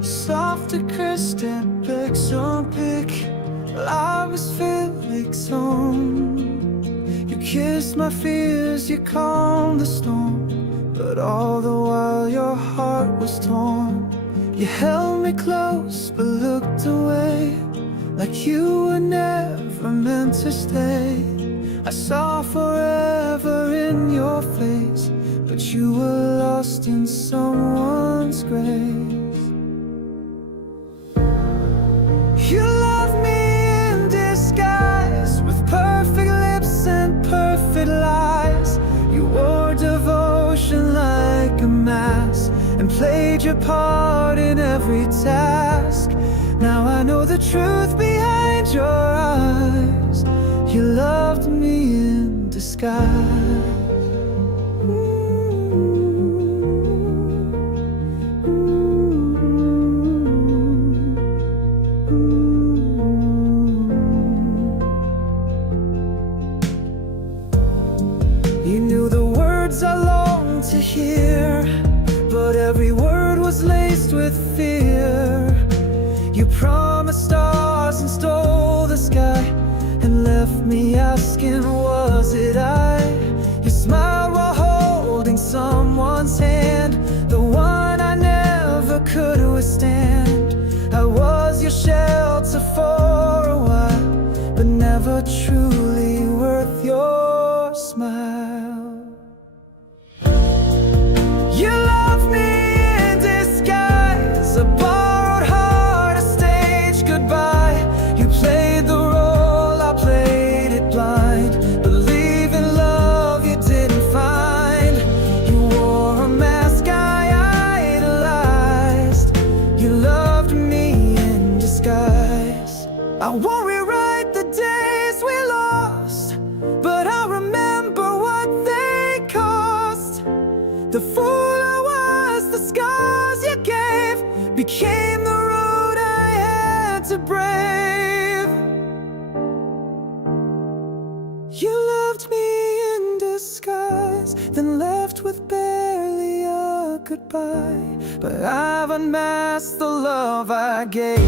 Soft acoustic, picks on pick, life is filled like song. You kissed my fears, you calmed the storm, but all the while your heart was torn. You held me close but looked away, like you were never meant to stay. I saw forever in your face, but you were lost in someone's grace. You loved me in disguise, with perfect lips and perfect lies. You wore devotion like a mask, and played your part in every task. Now I know the truth behind your eyes. You loved me in disguise. You knew the words I longed to hear, but every word was laced with fear. You promised stars and stole the sky, and left me asking, was it I? You smiled while holding someone's hand, the one I never could withstand. I was your shelter for a while, but never truly worth your smile. You loved me in disguise, a borrowed heart, a stage goodbye. You played the role, I played it blind, believing love you didn't find. You wore a mask I idolized. You loved me in disguise. I won't rewrite the days we lost, but I remember what they cost. The fool I was, the scars you gave, became the road I had to brave. You loved me in disguise, then left with barely a goodbye. But I've unmasked the love I gave,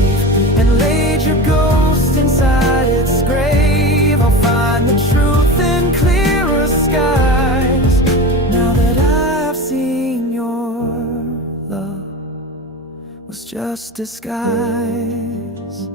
and laid your ghost inside its grave. I'll find the truth in clearer skies, now that I've seen your love was just disguise.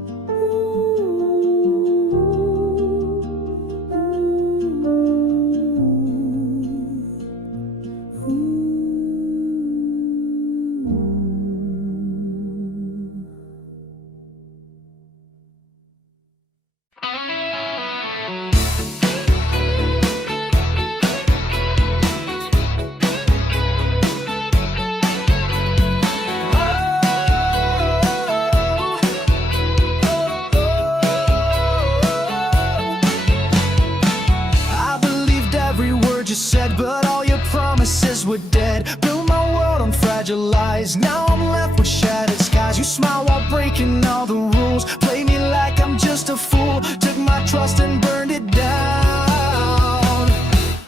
Said, but all your promises were dead. Built my world on fragile lies, now I'm left with shattered skies. You smile while breaking all the rules, play me like I'm just a fool. Took my trust and burned it down,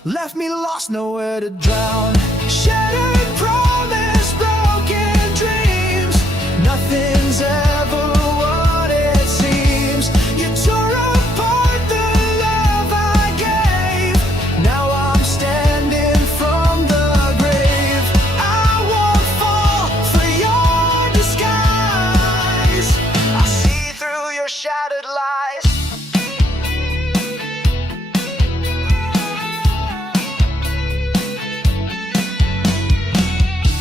left me lost, nowhere to drown. Shattered promise, broken dreams, nothing's ever what it seems. You tore apart the love I gave, now I'm standing from the grave. I won't fall for your disguise, I see through your shattered lies.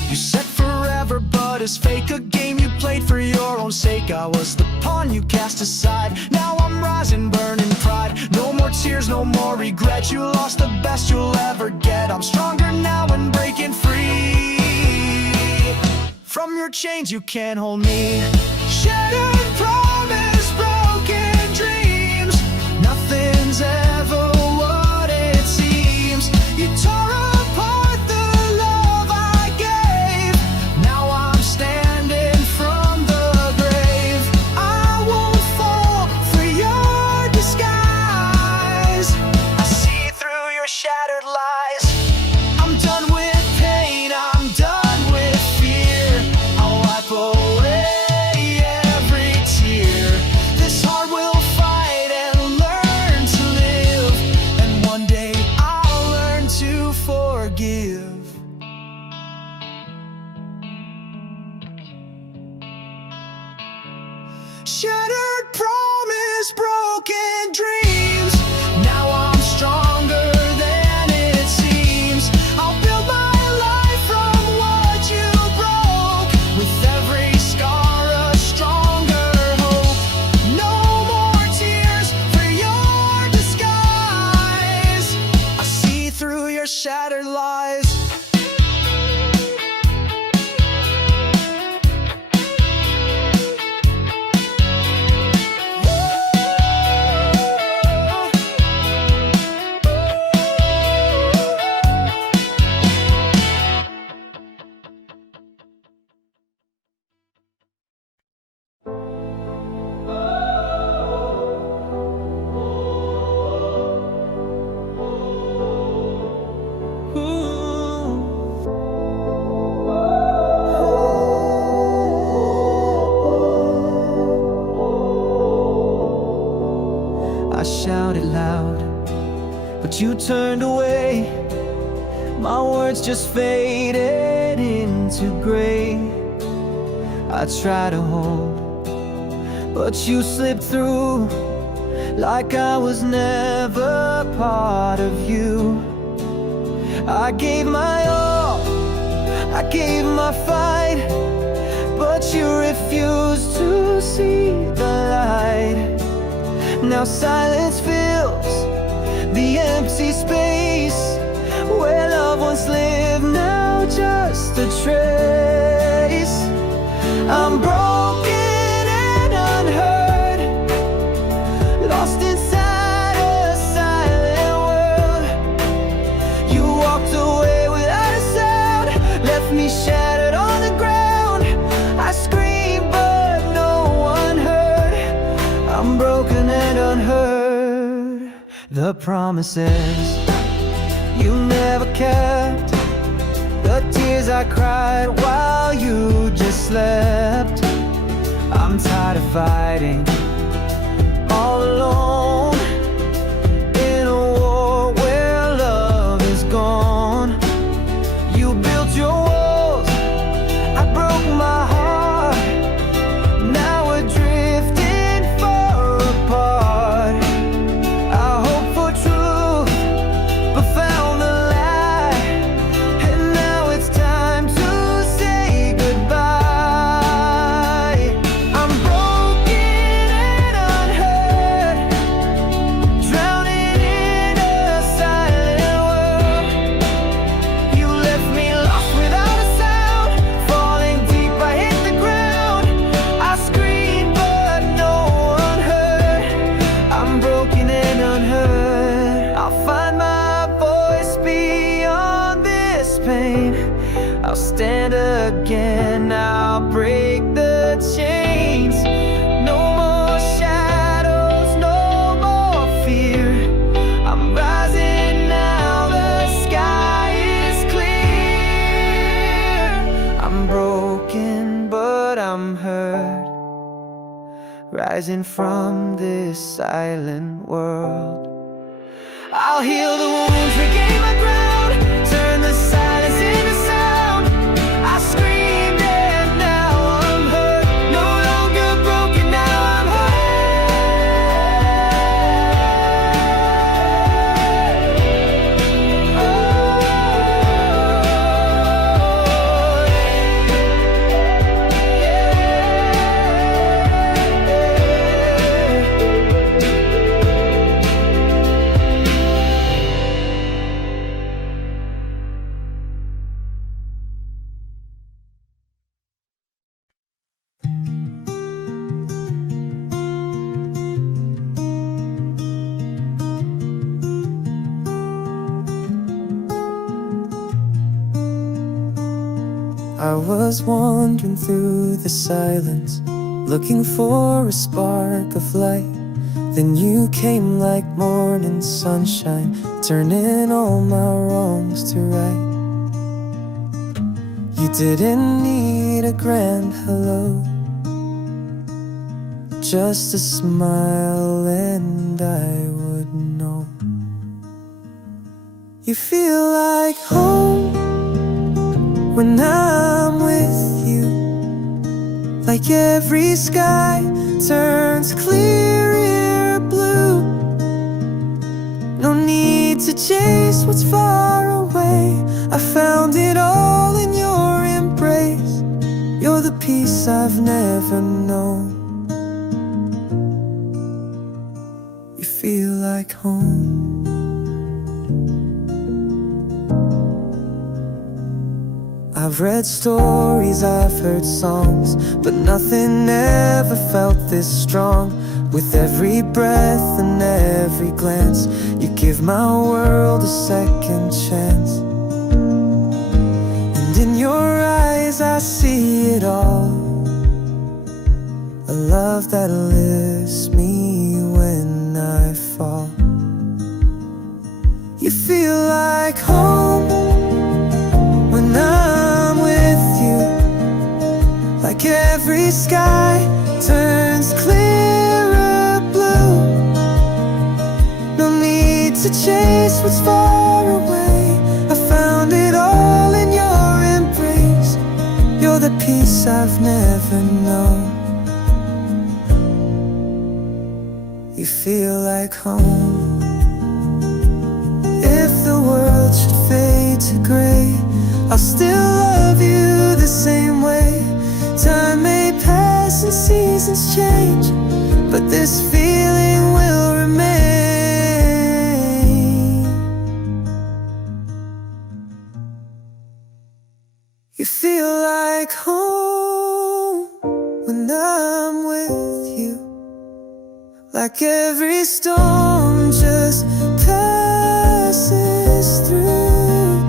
You said forever, but it's fake, a game you played for your own sake. I was the pawn you cast aside, now I'm rising, burning pride. No more tears, no more regret, you lost the best you'll ever get. I'm stronger now and breaking free. From your chains you can't hold me. Shattered promise, broken dreams, nothing's ever what it seems. You tore apart the love I gave, now I'm standing from the grave. I won't fall for your disguise, I see through your shattered lies. I'm forgive. Shattered promise, broken dreams. Now I'm stronger than it seems. I'll build my life from what you broke. With every scar a stronger hope. No more tears for your disguise. I see through your shattered lies. I shouted loud, but you turned away. My words just faded into gray. I tried to hold, but you slipped through, like I was never part of you. I gave my all, I gave my fight, but you refused to see the light. Now silence fills the empty space where loved ones live, now just a trace. I'm broken and unheard, lost inside a silent world. You walked away without a sound, left me shattered on the ground. I screamed but no one heard. I'm broken and unheard. The promises you never kept, the tears I cried while you just slept. I'm tired of fighting all alone in a war where love is gone. You built your walls, I broke my heart. Now we're drifting far apart. I hoped for truth, but found the lie. And now it's time to say goodbye. I'm broken and unheard, drowning in a silent world. You left me lost without a sound, falling deep I hit the ground. I screamed but no one heard. I'm broken and unheard. I'll find my voice beyond this pain. I'll stand again, I'll break the chains. No more shadows, no more fear. I'm rising now, the sky is clear. I'm broken but I'm hurt, rising from this silent world. I'll heal the wounds, regain my ground, turn the silence into sound. I screamed and now I'm hurt, no longer broken, now I'm I was wandering through the silence, looking for a spark of light. Then you came like morning sunshine, turning all my wrongs to right. You didn't need a grand hello, just a smile and I would know. You feel like home when I'm with you. Like every sky turns clear blue. No need to chase what's far away. I found it all in your embrace. You're the peace I've never known. You feel like home. I've read stories, I've heard songs, but nothing ever felt this strong. With every breath and every glance, you give my world a second chance. And in your eyes I see it all, a love that lifts me when I fall. You feel like home when I'm with you. Like every sky turns clearer blue. No need to chase what's far away. I found it all in your embrace. You're the peace I've never known. You feel like home. If the world should fade to gray, I'll still love you the same way. Time may pass and seasons change, but this feeling will remain. You feel like home when I'm with you. Like every storm just passes through.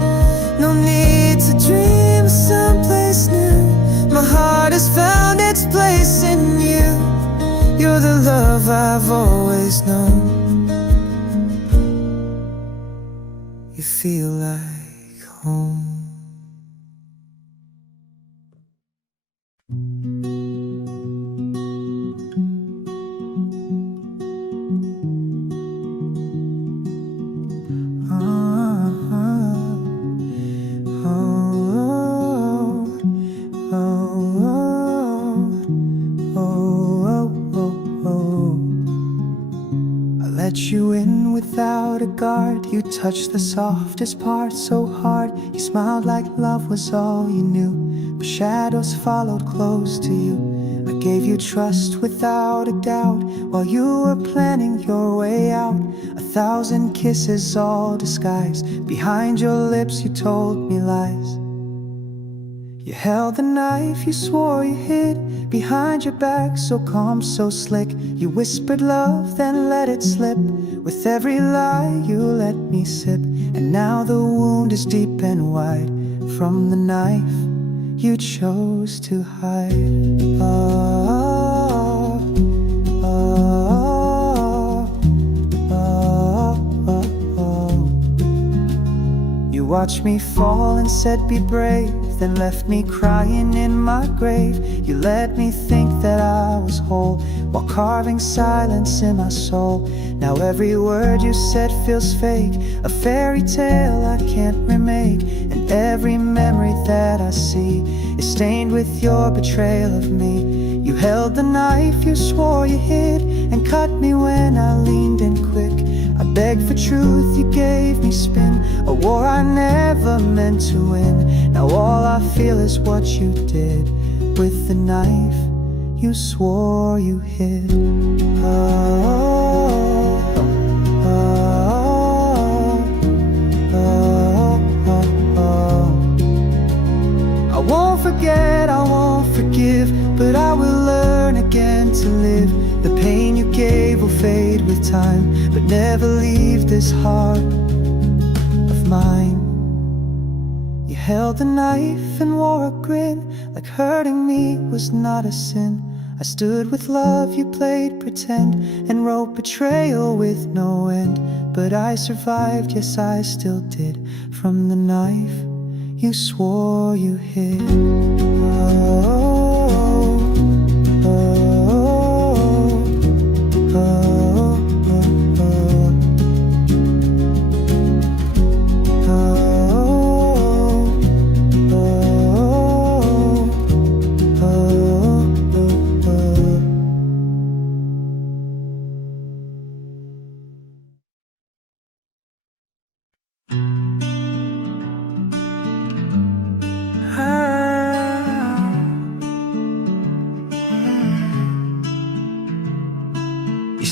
No need to dream of someplace new. My heart has found its place in you. You're the love I've always known. You feel like home. Let you in without a guard. You touched the softest part so hard. You smiled like love was all you knew, but shadows followed close to you. I gave you trust without a doubt, while you were planning your way out. 1,000 kisses all disguised. Behind your lips you told me lies. You held the knife you swore you hid behind your back, so calm, so slick. You whispered love, then let it slip. With every lie you let me sip. And now the wound is deep and wide from the knife you chose to hide. You watched me fall and said be brave, then left me crying in my grave. You let me think that I was whole, while carving silence in my soul. Now every word you said feels fake, a fairy tale I can't remake. And every memory that I see is stained with your betrayal of me. You held the knife you swore you hid, and cut me when I leaned in quick. I begged for truth, you gave me spin, a war I never meant to win. Now all I feel is what you did with the knife you swore you hid. I won't forget, I won't forgive, but I will learn again to live. The pain you gave will fade with time, but never leave this heart of mine. You held the knife and wore a grin, like hurting me was not a sin. I stood with love, you played pretend, and wrote betrayal with no end. But I survived, yes I still did, from the knife you swore you hid.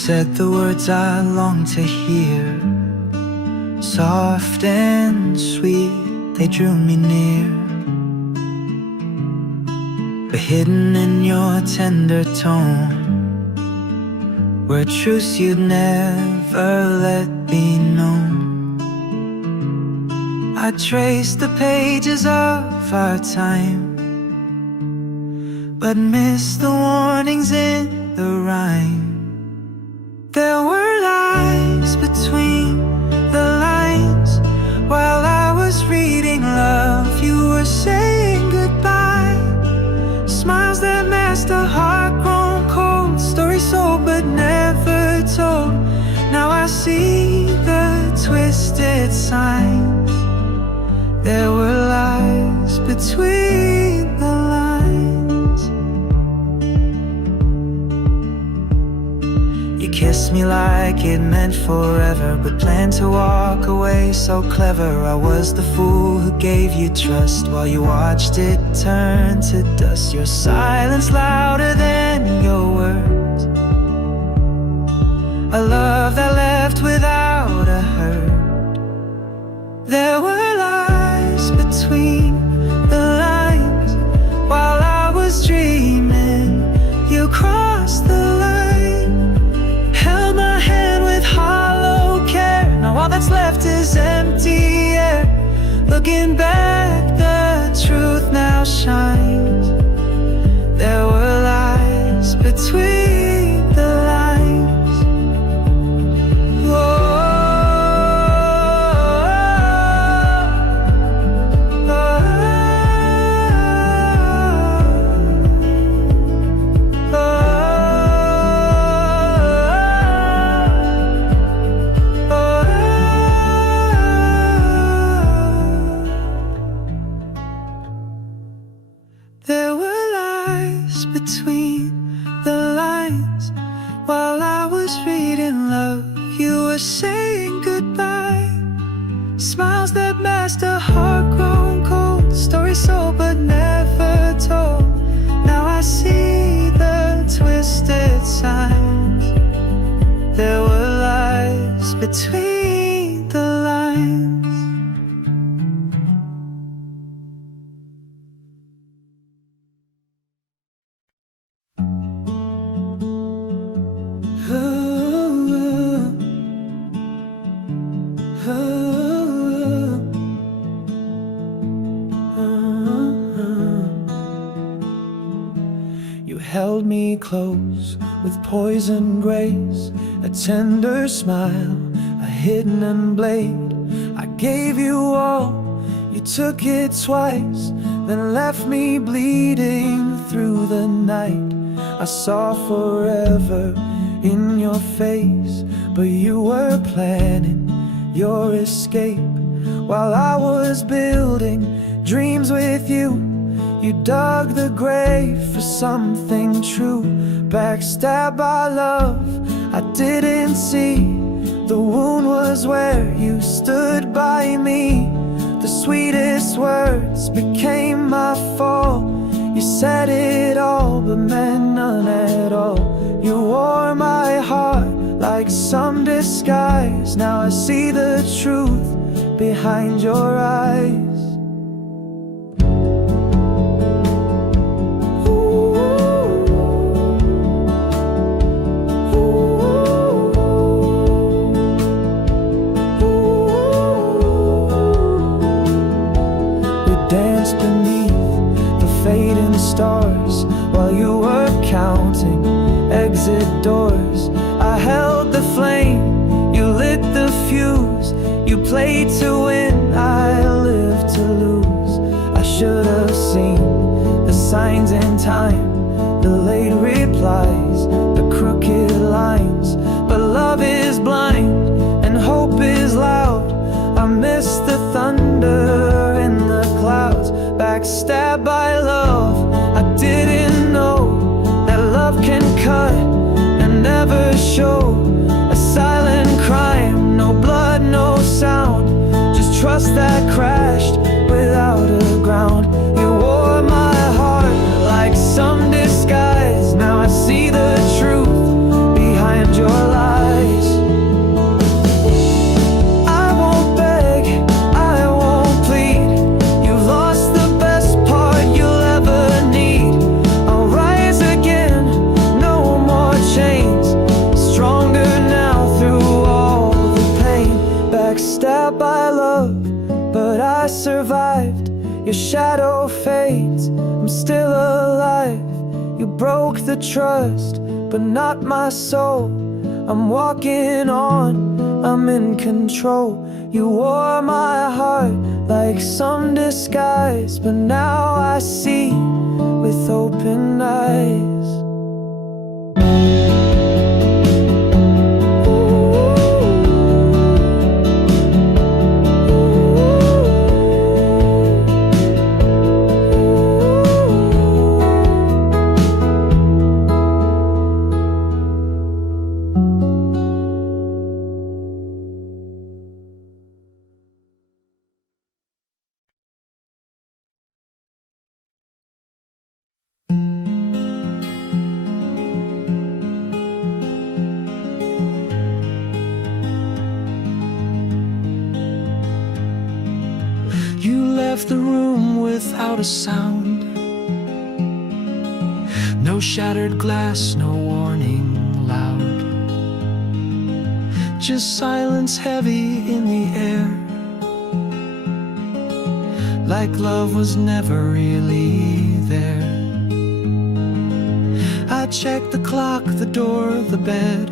said the words I long to hear, soft and sweet, they drew me near. But hidden in your tender tone were truths you'd never let be known. I traced the pages of our time, but missed the warnings in the rhyme. There were lies between the lines. While I was reading love, you were saying goodbye. Smiles that masked a heart grown cold, stories sold but never told. Now I see the twisted signs. There were lies between the lines. You kissed me like it meant forever, but planned to walk away so clever. I was the fool who gave you trust while you watched it turn to dust. Your silence louder than your words, a love that left without a hurt. There were lies between the lines. While I was dreaming, you crossed the line, held my hand with hollow care. Now all that's left is empty air. Looking back, the truth now shines. There were lies between the lines. Whoa. There were lies between the lines. While I was reading love, you were saying goodbye. Smiles that masked a heart grown cold, stories sold but never told. Now I see the twisted signs. There were lies between the lines. You held me close with poison grace, a tender smile, a hidden blade. I gave you all, you took it twice, then left me bleeding through the night. I saw forever in your face, but you were planning your escape. While I was building dreams with you, you dug the grave for something true. Backstabbed by love I didn't see. The wound was where you stood by me. The sweetest words became my fall. You said it all but meant none at all. You wore my heart like some disguise. Now I see the truth behind your eyes. Danced beneath the fading stars while you were counting exit doors. I held the flame, you lit the fuse. You played to win, I lived to lose. I should have seen the signs in time, the late replies, the crooked lines. But love is blind and hope is loud. I miss the thunder in the clouds. Backstabbed by love, I didn't know that love can cut and never show. A silent crime, no blood, no sound, just trust that crashed without a ground. You wore my heart like some survived, your shadow fades, I'm still alive. You broke the trust, but not my soul. I'm walking on, I'm in control. You wore my heart like some disguise, but now I see with open eyes. You left the room without a sound. No shattered glass, no warning loud. Just silence heavy in the air, like love was never really there. I checked the clock, the door, the bed,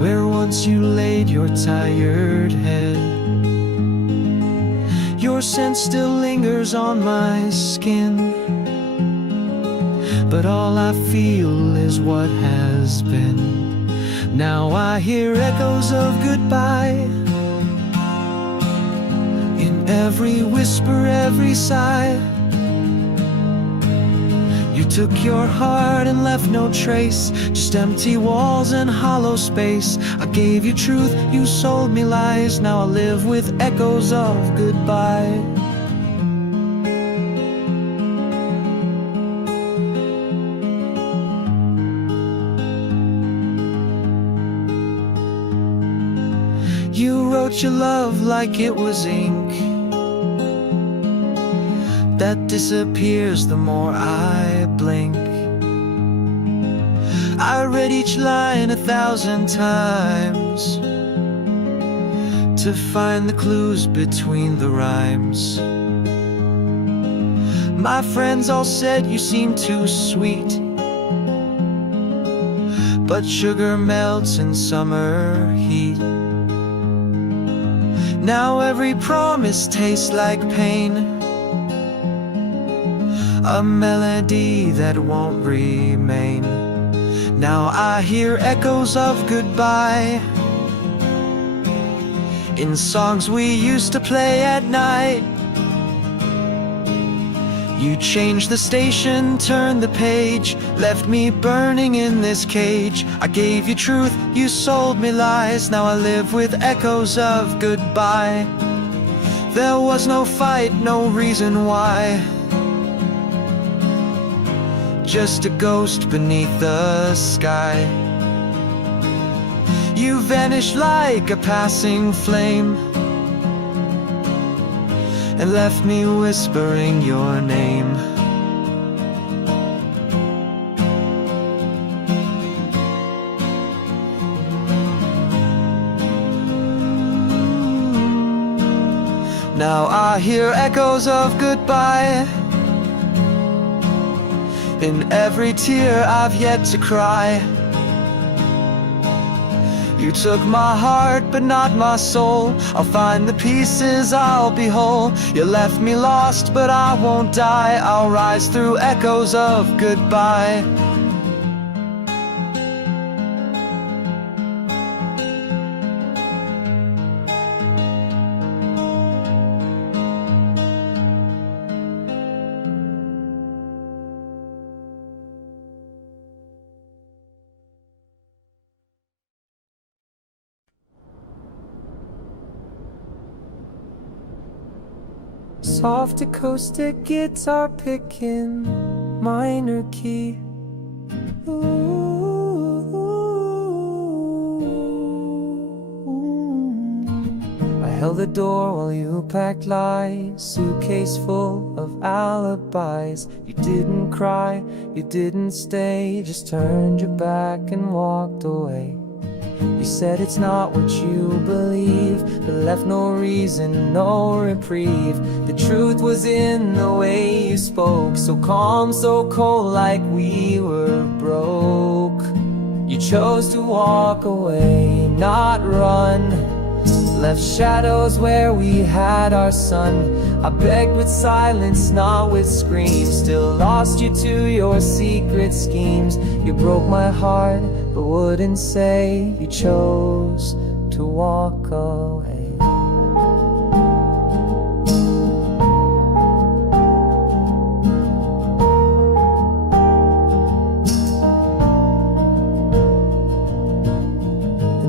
where once you laid your tired head. Your scent still lingers on my skin, but all I feel is what has been. Now I hear echoes of goodbye in every whisper, every sigh. You took your heart and left no trace, just empty walls and hollow space. I gave you truth, you sold me lies. Now I live with echoes of goodbye. You wrote your love like it was ink that disappears the more I blink. I read each line 1,000 times to find the clues between the rhymes. My friends all said you seemed too sweet, but sugar melts in summer heat. Now every promise tastes like pain, a melody that won't remain. Now I hear echoes of goodbye in songs we used to play at night. You changed the station, turned the page, left me burning in this cage. I gave you truth, you sold me lies. Now I live with echoes of goodbye. There was no fight, no reason why, just a ghost beneath the sky. You vanished like a passing flame and left me whispering your name. Now I hear echoes of goodbye in every tear I've yet to cry. You took my heart but not my soul. I'll find the pieces, I'll be whole. You left me lost but I won't die. I'll rise through echoes of goodbye. Soft acoustic guitar picking, minor key. I held the door while you packed lies, suitcase full of alibis. You didn't cry, you didn't stay, just turned your back and walked away. You said it's not what you believe, but left no reason, no reprieve. The truth was in the way you spoke, so calm, so cold, like we were broke. You chose to walk away, not run. Left shadows where we had our sun. I begged with silence, not with screams. Still lost you to your secret schemes. You broke my heart, but wouldn't say. You chose to walk away.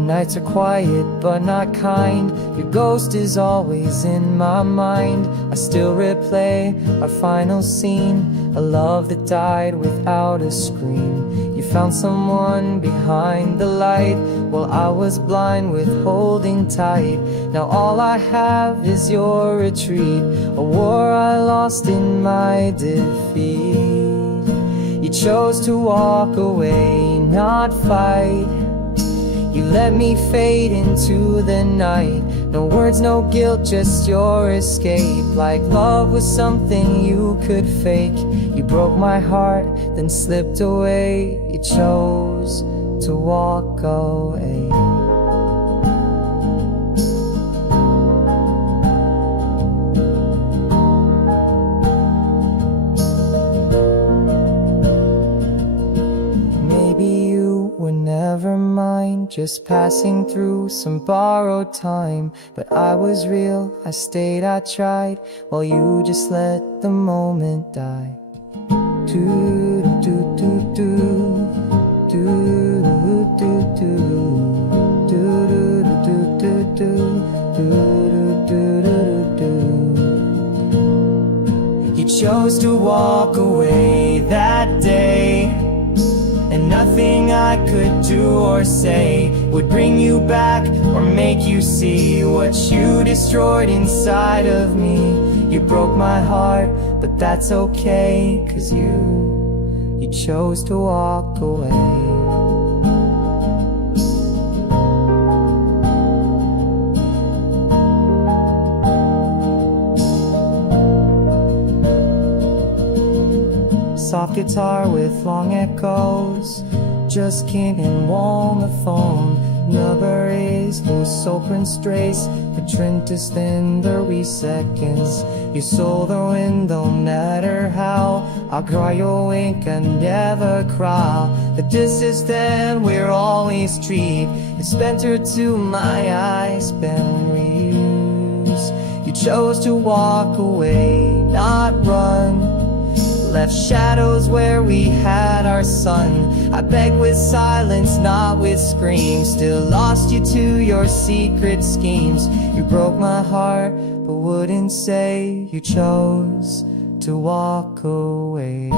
Nights are quiet but not kind. Your ghost is always in my mind. I still replay our final scene, a love that died without a scream. You found someone behind the light, while I was blind with holding tight. Now all I have is your retreat, a war I lost in my defeat. You chose to walk away, not fight. You let me fade into the night. No words, no guilt, just your escape. Like love was something you could fake. You broke my heart, then slipped away. You chose to walk away. Never mind, just passing through some borrowed time. But I was real, I stayed, I tried, while you just let the moment die. Do do do do do do do do do. You chose to walk away that day, and nothing I could do or say would bring you back or make you see what you destroyed inside of me. You broke my heart, but that's okay, 'cause you chose to walk away. Soft guitar with long echoes, just king and warm the phone. Number is whose sopran strays, betrentus in the wee seconds. You sold the wind, no matter how. I'll cry your wink and never cry. The distance then we're always treat. It's splintered to my eyes, been reused. You chose to walk away, not run. Left shadows where we had our sun. I begged with silence, not with screams. Still lost you to your secret schemes. You broke my heart, but wouldn't say. You chose to walk away.